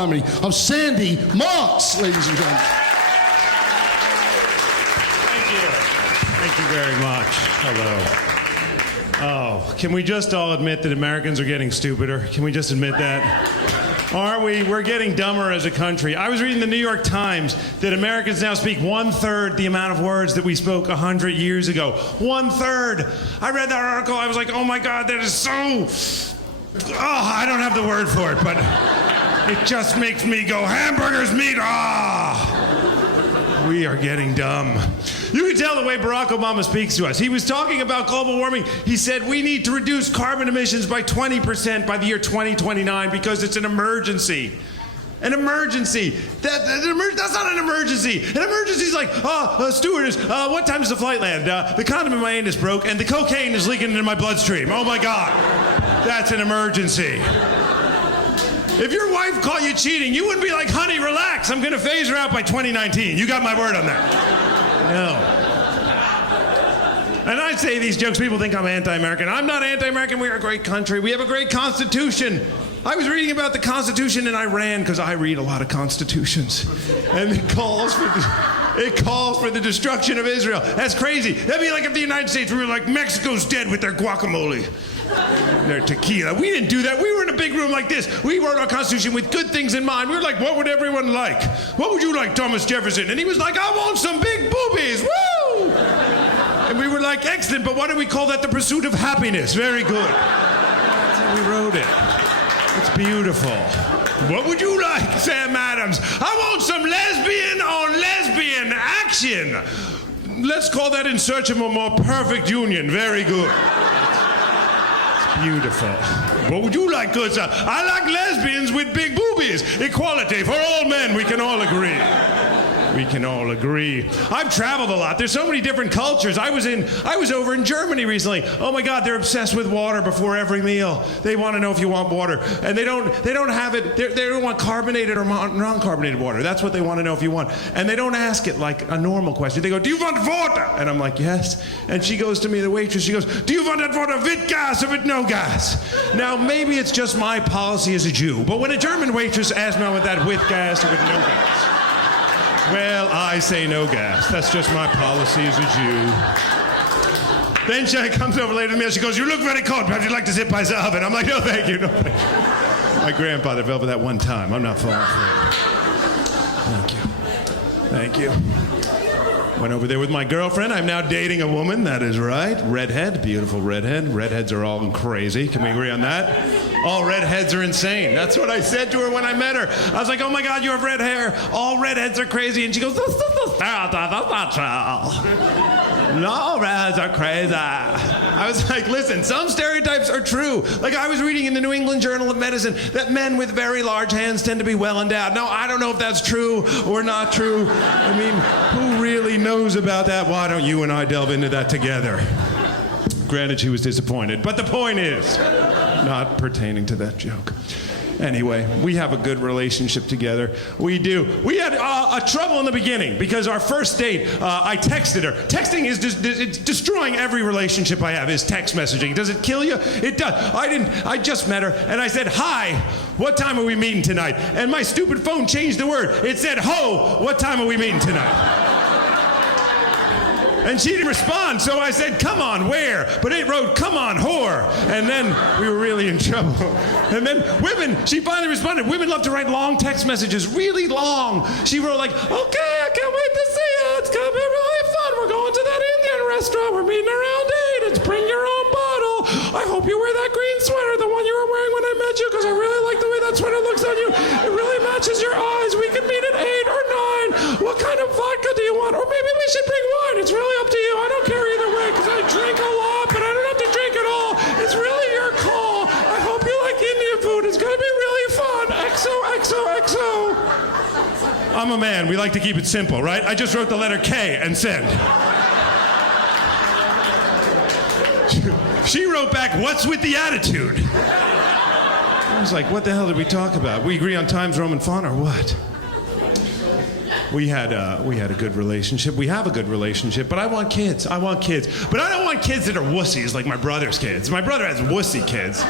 comedy of Sandy Marks, ladies and gentlemen. Thank you. Thank you very much. Hello. Oh, can we just all admit that Americans are getting stupider? Can we just admit that? Aren't we? We're getting dumber as a country. I was reading the New York Times that Americans now speak 1/3 the amount of words that we spoke 100 years ago. 1/3. I read that article. I was like, oh my God, that is so... Oh, I don't have the word for it, but it just makes me go, hamburgers, meat, We are getting dumb. You can tell the way Barack Obama speaks to us. He was talking about global warming. He said we need to reduce carbon emissions by 20% by the year 2029 because it's an emergency. An emergency. That's not an emergency. An emergency is like, stewardess, what time does the flight land? The condom in my anus broke and the cocaine is leaking into my bloodstream. Oh my God. That's an emergency. If your wife caught you cheating, you wouldn't be like, honey, relax. I'm going to phase her out by 2019. You got my word on that. No. And I say these jokes, people think I'm anti-American. I'm not anti-American. We are a great country. We have a great Constitution. I was reading about the Constitution in Iran because I read a lot of constitutions. And it calls for the destruction of Israel. That's crazy. That'd be like if the United States were like, Mexico's dead with their guacamole. Their tequila. We didn't do that. We were in a big room like this. We wrote our Constitution with good things in mind. We were like, what would everyone like? What would you like, Thomas Jefferson? And he was like, I want some big boobies. Woo! And we were like, excellent, but why don't we call that the pursuit of happiness? Very good. That's how we wrote it. It's beautiful. What would you like, Sam Adams? I want some lesbian on lesbian action. Let's call that In Search of a More Perfect Union. Very good. Beautiful. What would you like, good sir? I like lesbians with big boobies. Equality for all men. We can all agree. We can all agree. I've traveled a lot. There's so many different cultures. I was over in Germany recently. Oh my God, they're obsessed with water before every meal. They want to know if you want water. And they don't have it, they don't want carbonated or non-carbonated water. That's what they want to know if you want. And they don't ask it like a normal question. They go, do you want water? And I'm like, yes. And she goes to me, the waitress, she goes, do you want that water with gas or with no gas? Now, maybe it's just my policy as a Jew, but when a German waitress asks me with that with gas or with no gas, well, I say no gas. That's just my policy as a Jew. Then she comes over later to me and she goes, you look very cold. Perhaps you'd like to sit by the oven. I'm like, no, thank you. No, thank you. My grandfather fell for that one time. I'm not falling for it. Thank you. Went over there with my girlfriend. I'm now dating a woman. That is right. Redhead. Beautiful redhead. Redheads are all crazy. Can we agree on that? All redheads are insane. That's what I said to her when I met her. I was like, oh my God, you have red hair. All redheads are crazy. And she goes, that's not true. No, redheads are crazy. I was like, listen, some stereotypes are true. Like I was reading in the New England Journal of Medicine that men with very large hands tend to be well endowed. Now, I don't know if that's true or not true. I mean, who really knows about that? Why don't you and I delve into that together? Granted, she was disappointed, but the point is, not pertaining to that joke. Anyway, we have a good relationship together. We do. We had a trouble in the beginning because our first date, I texted her. Texting is it's destroying every relationship I have, is text messaging. Does it kill you? It does. I just met her and I said, hi, what time are we meeting tonight? And my stupid phone changed the word. It said, ho, what time are we meeting tonight? And she didn't respond, so I said, come on, where? But it wrote, come on, whore. And then we were really in trouble. And then women, she finally responded. Women love to write long text messages, really long. She wrote like, okay, I can't wait to see you. It's gonna be really fun. We're going to that Indian restaurant. We're meeting around 8. It's bring your own bottle. I hope you wear that green sweater, the one you were wearing when I met you, because I really like the way that sweater looks on you. It really matches your eyes. We can meet at 8 or 9. What kind of vodka do you want? Or maybe we should bring wine. It's really up to you. I don't care either way because I drink a lot, but I don't have to drink at all. It's really your call. I hope you like Indian food. It's going to be really fun. XOXOXO. I'm a man. We like to keep it simple, right? I just wrote the letter K and send. She wrote back, what's with the attitude? I was like, what the hell did we talk about? We agree on Times Roman font or what? We had a good relationship. We have a good relationship, but I want kids. I want kids. But I don't want kids that are wussies like my brother's kids. My brother has wussy kids.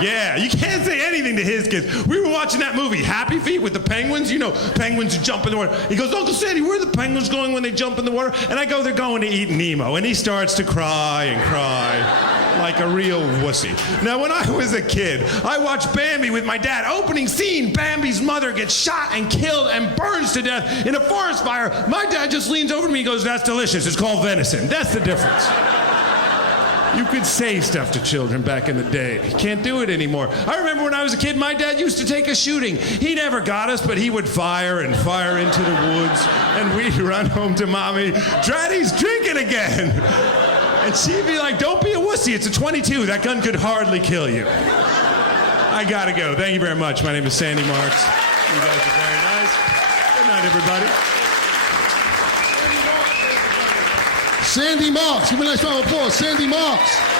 Yeah, you can't say anything to his kids. We were watching that movie, Happy Feet, with the penguins. You know, penguins jump in the water. He goes, Uncle Sandy, where are the penguins going when they jump in the water? And I go, they're going to eat Nemo. And he starts to cry and cry like a real wussy. Now, when I was a kid, I watched Bambi with my dad. Opening scene, Bambi's mother gets shot and killed and burns to death in a forest fire. My dad just leans over to me and goes, that's delicious. It's called venison. That's the difference. You could say stuff to children back in the day. You can't do it anymore. I remember when I was a kid, my dad used to take us shooting. He never got us, but he would fire and fire into the woods, and we'd run home to Mommy, Daddy's drinking again. And she'd be like, don't be a wussy. It's a .22. That gun could hardly kill you. I gotta go. Thank you very much. My name is Sandy Marks. You guys are very nice. Good night, everybody. Sandy Marks. Give me a nice round of applause. Sandy Marks.